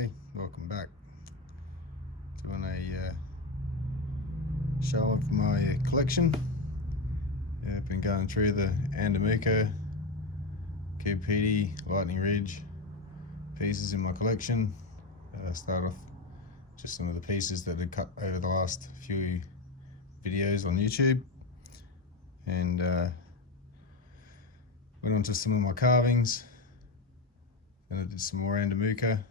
Okay, welcome back. Doing a show of my collection. I've been going through the Andamika, Cupidi, Lightning Ridge pieces in my collection. Start off just some of the pieces that had cut over the last few videos on YouTube, and went on to some of my carvings. Then I did some more Andamika.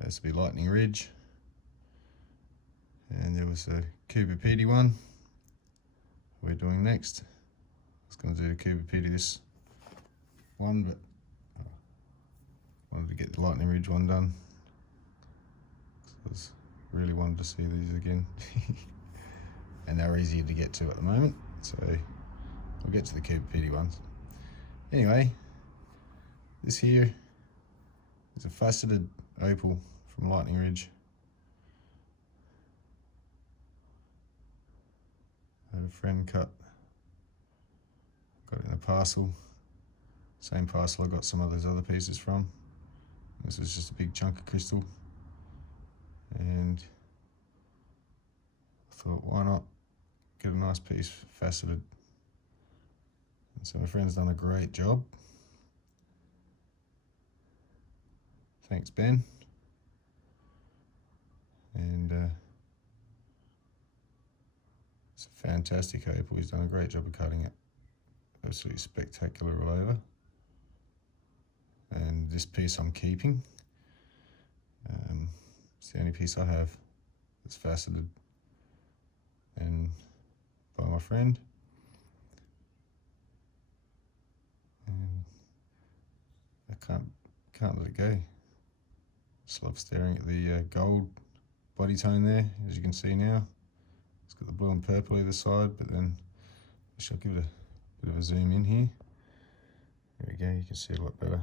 This will be Lightning Ridge, and there was a Cupidi one we're doing next. I was going to do the Cupidi this one, but I wanted to get the Lightning Ridge one done. I really wanted to see these again. And they're easier to get to at the moment, so I'll get to the Cupidi ones. Anyway, this here is a faceted opal from Lightning Ridge. I had a friend got it in a parcel, same parcel I got some of those other pieces from. This was just a big chunk of crystal, and I thought, why not get a nice piece faceted? And so my friend's done a great job. Thanks, Ben. And it's a fantastic opal. He's done a great job of cutting it. Absolutely spectacular all over. And this piece I'm keeping. It's the only piece I have that's faceted and by my friend. And I can't let it go. Just love staring at the gold body tone there, as you can see now. It's got the blue and purple either side, but then I shall give it a bit of a zoom in here. There we go, you can see it a lot better.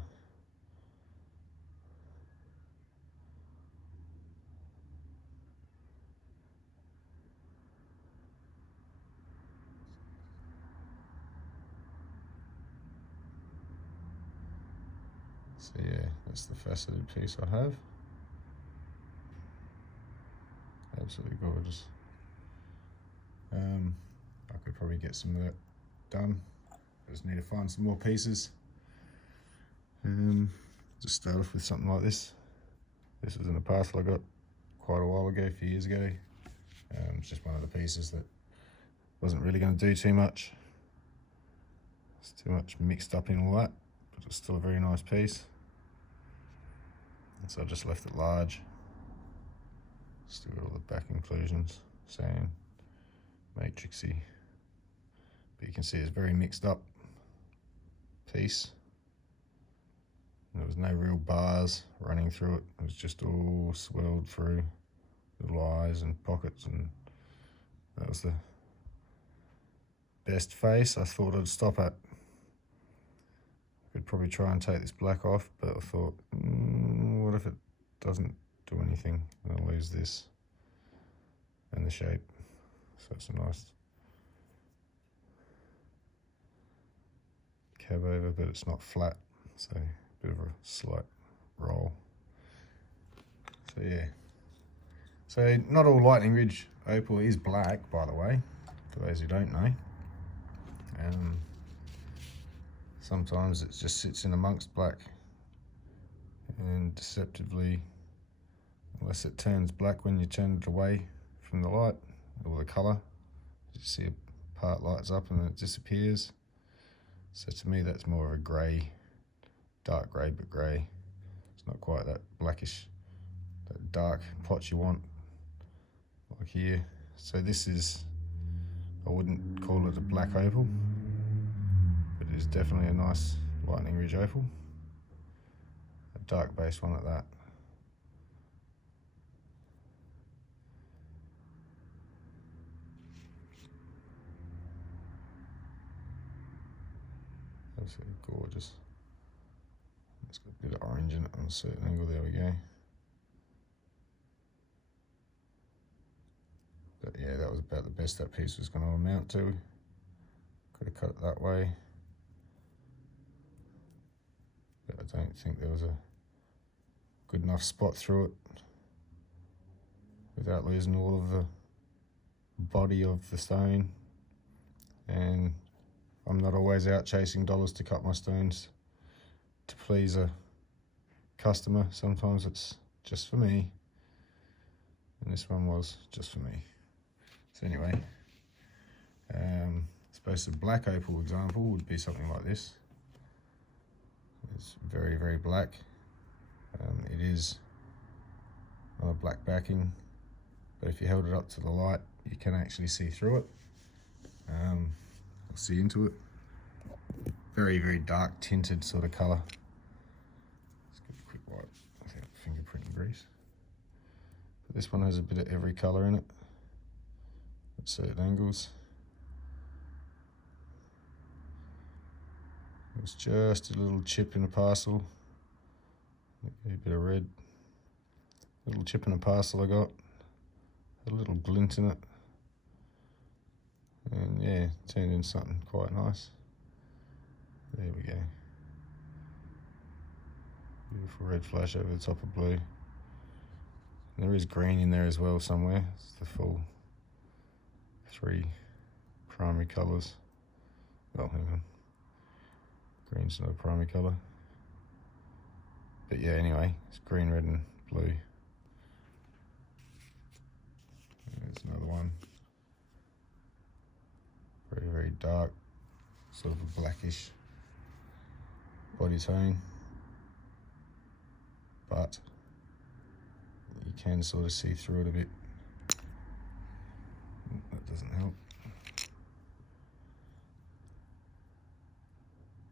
So yeah, that's the faceted piece I have. Absolutely gorgeous. I could probably get some of that done. I just need to find some more pieces. Just start off with something like this. This was in a parcel I got quite a while ago, a few years ago. It's just one of the pieces that wasn't really going to do too much. It's too much mixed up in all that, but it's still a very nice piece. And so I just left it large. Still got all the back inclusions, sand, matrixy. But you can see it's a very mixed up piece. And there was no real bars running through it. It was just all swirled through little eyes and pockets, and that was the best face I thought I'd stop at. I could probably try and take this black off, but I thought, what if it doesn't do anything? I'll lose this and the shape. So it's a nice cab over, but it's not flat, so a bit of a slight roll. So yeah. So not all Lightning Ridge opal is black, by the way, for those who don't know. Sometimes it just sits in amongst black, and deceptively, unless it turns black when you turn it away from the light or the colour, you see a part lights up and then it disappears. So to me that's more of a grey, dark grey, but grey. It's not quite that blackish, that dark pot you want, like here. So this is, I wouldn't call it a black opal, but it is definitely a nice Lightning Ridge opal. A dark based one at that. Absolutely gorgeous. It's got a bit of orange in it on a certain angle. There we go. But yeah, that was about the best that piece was going to amount to. Could have cut it that way, but I don't think there was a good enough spot through it without losing all of the body of the stone. And I'm not always out chasing dollars to cut my stones to please a customer. Sometimes it's just for me, and this one was just for me. So anyway, I suppose the black opal example would be something like this. It's very, very black. It is on a black backing, but if you held it up to the light, you can actually see through it. I'll see into it. Very, very dark tinted sort of colour. Let's give it a quick wipe without fingerprint and grease. But this one has a bit of every colour in it at certain angles. It's just a little chip in a parcel. A bit of red. Little chip in a parcel I got. A little glint in it. And yeah, turned in something quite nice. There we go. Beautiful red flash over the top of blue. And there is green in there as well somewhere. It's the full 3 primary colours. Oh, hang on. Green's not a primary colour. But yeah, anyway, it's green, red and blue. There's another one. Very, very dark, sort of a blackish body tone. But you can sort of see through it a bit. That doesn't help.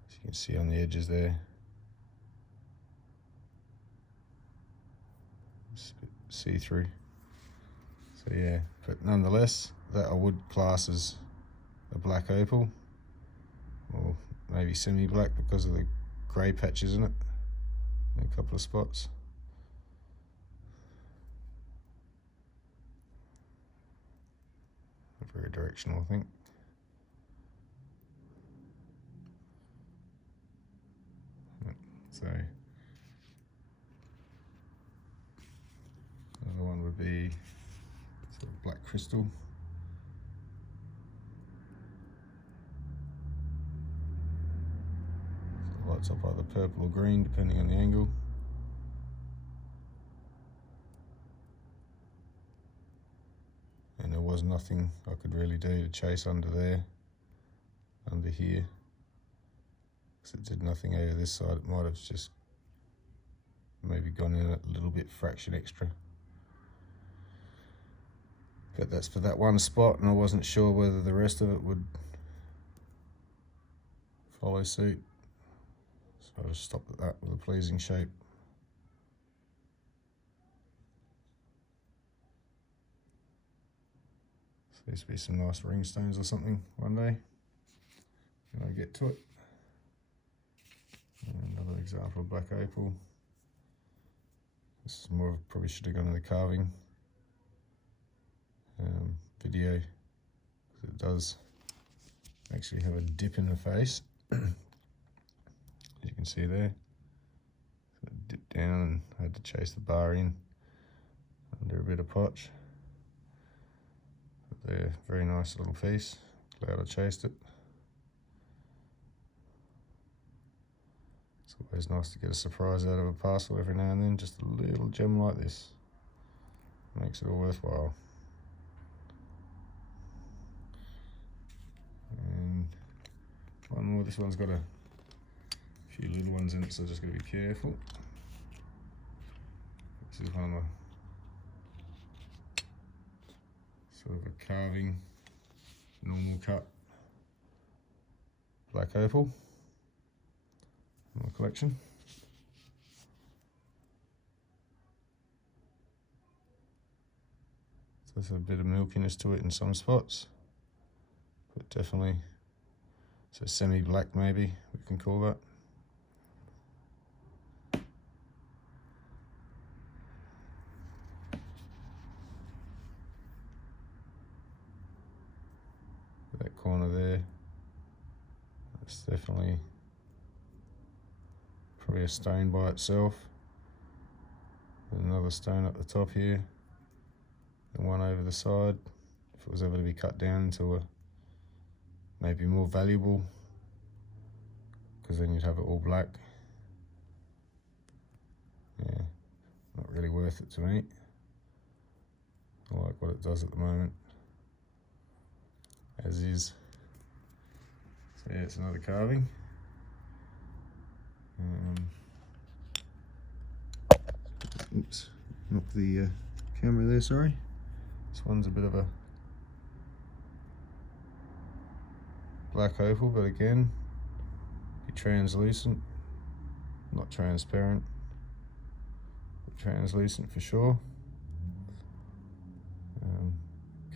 As you can see on the edges there, it's a bit see-through. So yeah, but nonetheless, that I would class as a black opal, or maybe semi-black because of the grey patches in it, in a couple of spots. Very directional, I think. So another one would be sort of black crystal. So it lights up either purple or green depending on the angle. And there was nothing I could really do to chase under there, under here, because it did nothing over this side. It might have just maybe gone in a little bit fraction extra. But that's for that one spot, and I wasn't sure whether the rest of it would follow suit. So I just stopped at that with a pleasing shape. So these will be some nice ring stones or something one day when I get to it. And another example of black opal. This is more, probably should have gone in the carving video, because it does actually have a dip in the face. As you can see there, so it dipped down and I had to chase the bar in under a bit of potch. But there, very nice little piece. Glad I chased it. It's always nice to get a surprise out of a parcel every now and then. Just a little gem like this makes it all worthwhile. And one more. This one's got a few little ones in it, so just got to be careful. This is one of my sort of a carving, normal cut black opal in my collection. So there's a bit of milkiness to it in some spots, but definitely, so semi-black maybe we can call that. That corner there, that's definitely probably a stone by itself. And another stone up the top here, and one over the side. If it was ever to be cut down into a maybe more valuable, because then you'd have it all black. Yeah, not really worth it to me. I like what it does at the moment, as is. So yeah, it's another carving. Oops, knocked the camera there, sorry. This one's a bit of a black opal, but again, be translucent, not transparent, but translucent for sure.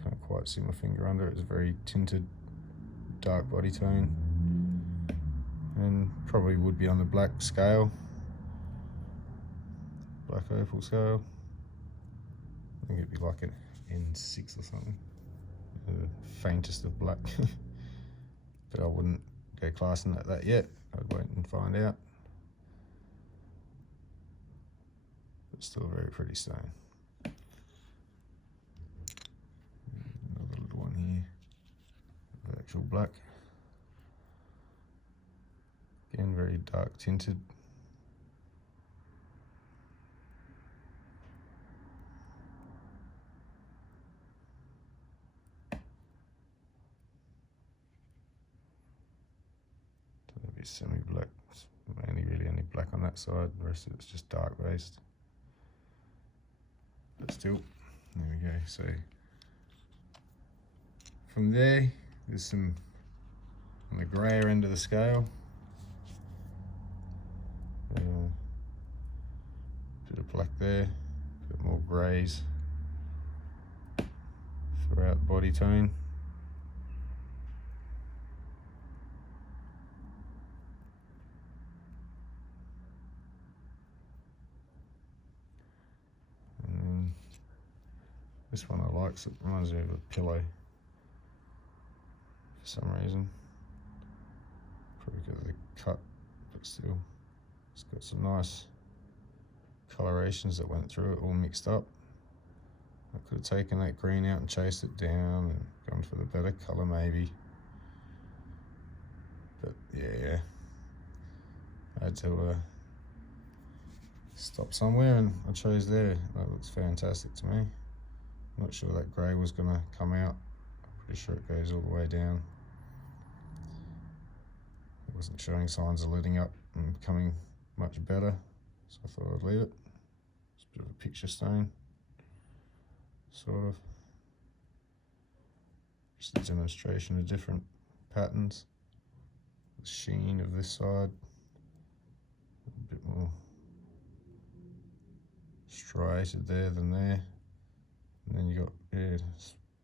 Can't quite see my finger under it. It's a very tinted, dark body tone, and probably would be on the black scale, black opal scale. I think it'd be like an N6 or something, the faintest of black. But I wouldn't go classing at that yet. I'd wait and find out. But still a very pretty stone. Another little one here, of actual black. Again, very dark tinted. That'd be semi-black. Really only black on that side. The rest of it's just dark based. But still, there we go. So from there's some on the grayer end of the scale. Bit of black there, a bit more greys throughout the body tone. And then this one I like, so it reminds me of a pillow for some reason. Probably because of the cut, but still, it's got some nice colorations that went through it, all mixed up. I could have taken that green out and chased it down and gone for the better colour maybe. But yeah, I had to stop somewhere and I chose there. That looks fantastic to me. I'm not sure that grey was going to come out. I'm pretty sure it goes all the way down. It wasn't showing signs of letting up and becoming much better, so I thought I'd leave it. It's a bit of a picture stone, sort of. Just a demonstration of different patterns. The sheen of this side, a bit more striated there than there. And then you got, yeah,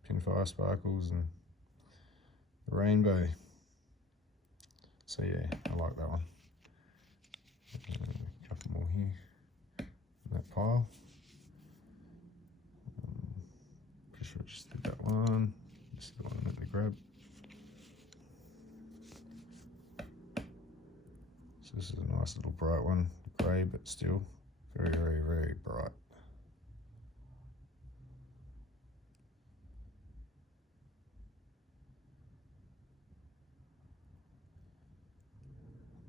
pinfire sparkles and the rainbow. So yeah, I like that one. A couple more here in that pile. Pretty sure I just did that one. This is the one I meant to grab. So this is a nice little bright one, grey, but still very, very, very bright.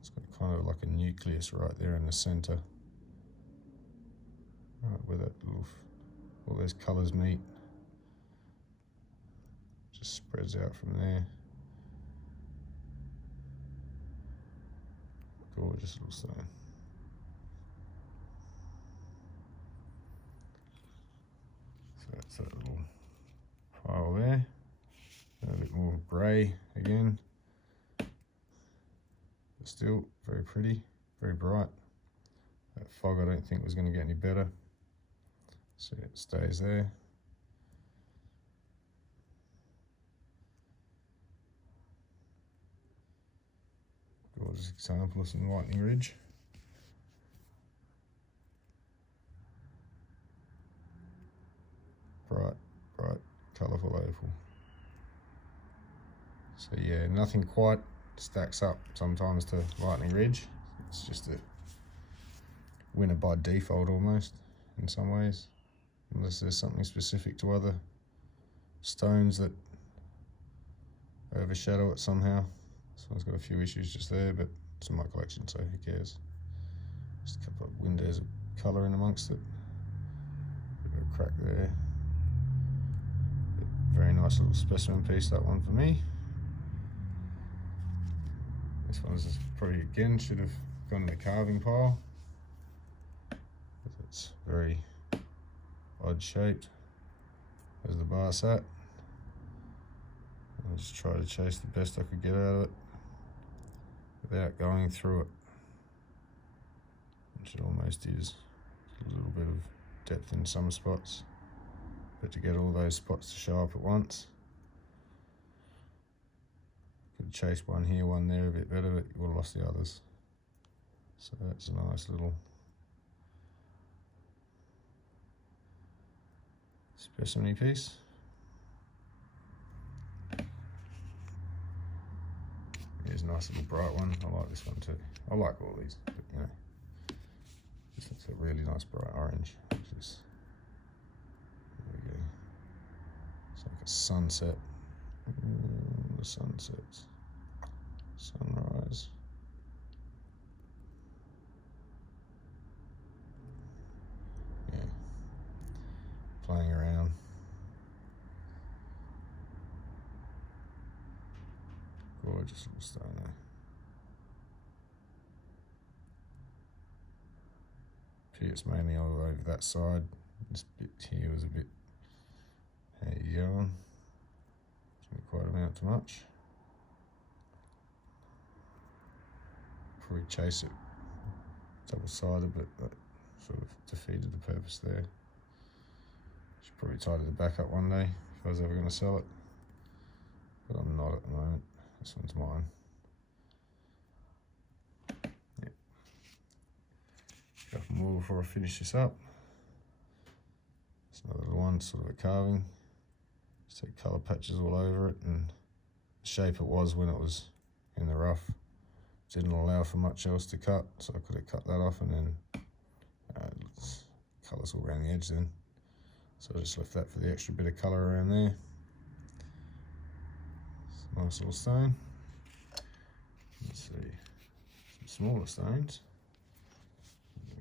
It's got kind of like a nucleus right there in the center, right where that little, all those colours meet. Just spreads out from there. Gorgeous little stone. So that's that little pile there. A bit more grey again. But still very pretty, very bright. That fog I don't think was going to get any better. So it stays there. Gorgeous example of some lightning ridge. Bright, bright, colourful opal. So yeah, nothing quite stacks up sometimes to lightning ridge. It's just a winner by default almost, in some ways, unless there's something specific to other stones that overshadow it somehow. This one's got a few issues just there, but it's in my collection, so who cares. Just a couple of windows of colour in amongst it. Bit of a crack there. Very nice little specimen piece, that one for me. This one's probably, again, should have gone in the carving pile. It's very odd shaped as the bar sat. I'll just try to chase the best I could get out of it without going through it, which it almost is. A little bit of depth in some spots, but to get all those spots to show up at once. Could chase one here, one there a bit better, but you would have lost the others. So that's a nice little specimen piece. Here's a nice little bright one. I like this one too. I like all these, but you know, this looks a really nice bright orange. Which is, there we go. It's like a sunset. The sunsets, sunrise. Yeah, playing around. Gorgeous little stone there. It's mainly all over that side. This bit here was a bit, how you going? Didn't quite amount to much. Probably chase it double-sided, but that sort of defeated the purpose there. Should probably tidy the back up one day if I was ever going to sell it, but I'm not at the moment. This one's mine. Yep. A couple more before I finish this up. It's another one, sort of a carving. Just had colour patches all over it, and the shape it was when it was in the rough didn't allow for much else to cut, so I could have cut that off, and then colours all around the edge then. So I just left that for the extra bit of colour around there. Nice little stone. Let's see, some smaller stones.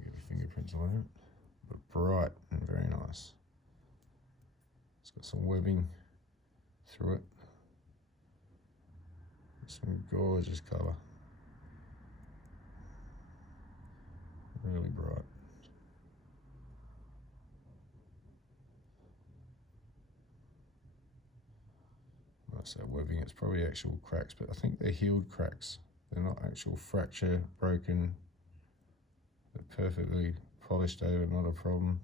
Get the fingerprints all over it, but bright and very nice. It's got some webbing through it. Some gorgeous colour. Really bright. Nice that webbing. It's probably actual cracks, but I think they're healed cracks. They're not actual fracture, broken. They're perfectly polished over, not a problem.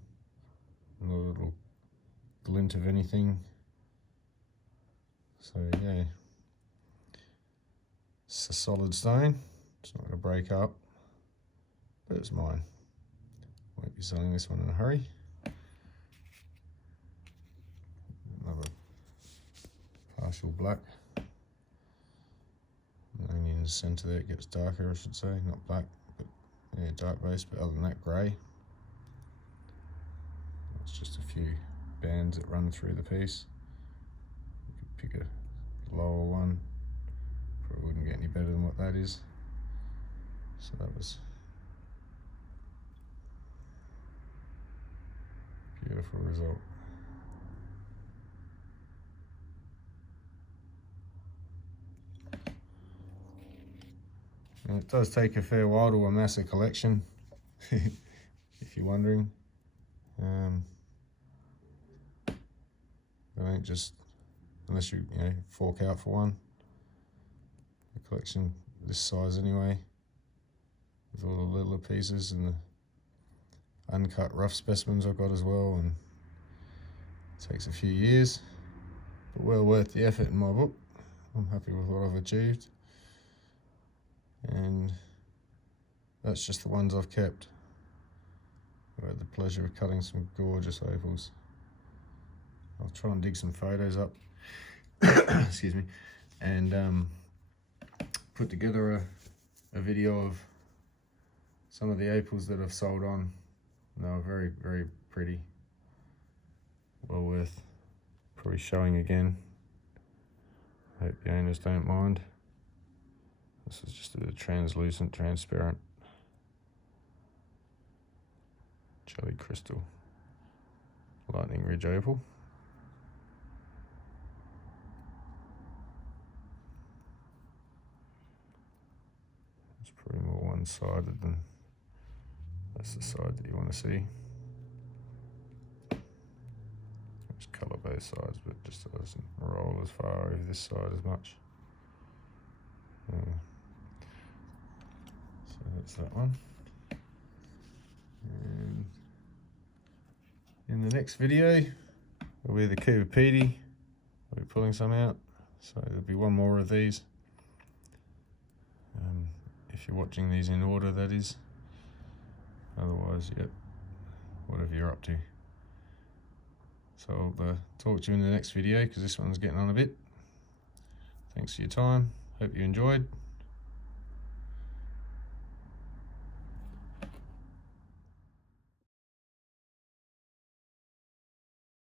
Not a little glint of anything. So yeah, it's a solid stone. It's not going to break up, but it's mine. Won't be selling this one in a hurry. Another partial black. Only in the centre there it gets darker, I should say. Not black, but yeah, dark base, but other than that, grey. It's just a few bands that run through the piece. You could pick a lower one. Probably wouldn't get any better than what that is. So that was a beautiful result. And it does take a fair while to amass a collection, if you're wondering. It ain't just, unless you fork out for one. A collection this size anyway, with all the little pieces and the uncut rough specimens I've got as well, and it takes a few years, but well worth the effort in my book. I'm happy with what I've achieved, and that's just the ones I've kept. I've had the pleasure of cutting some gorgeous opals. I'll try and dig some photos up, excuse me, and put together a video of some of the opals that I've sold on. And they were very, very pretty. Well worth probably showing again. I hope the owners don't mind. This is just a translucent, transparent jelly crystal lightning ridge opal. It's probably more one-sided than that's the side that you want to see. Just colour both sides, but just so it doesn't roll as far over this side as much. So that's that one. And in the next video will be the Cuba Petey. We'll be pulling some out, so there'll be one more of these. If you're watching these in order, that is. Otherwise, yep, whatever you're up to. So I'll talk to you in the next video because this one's getting on a bit. Thanks for your time. Hope you enjoyed.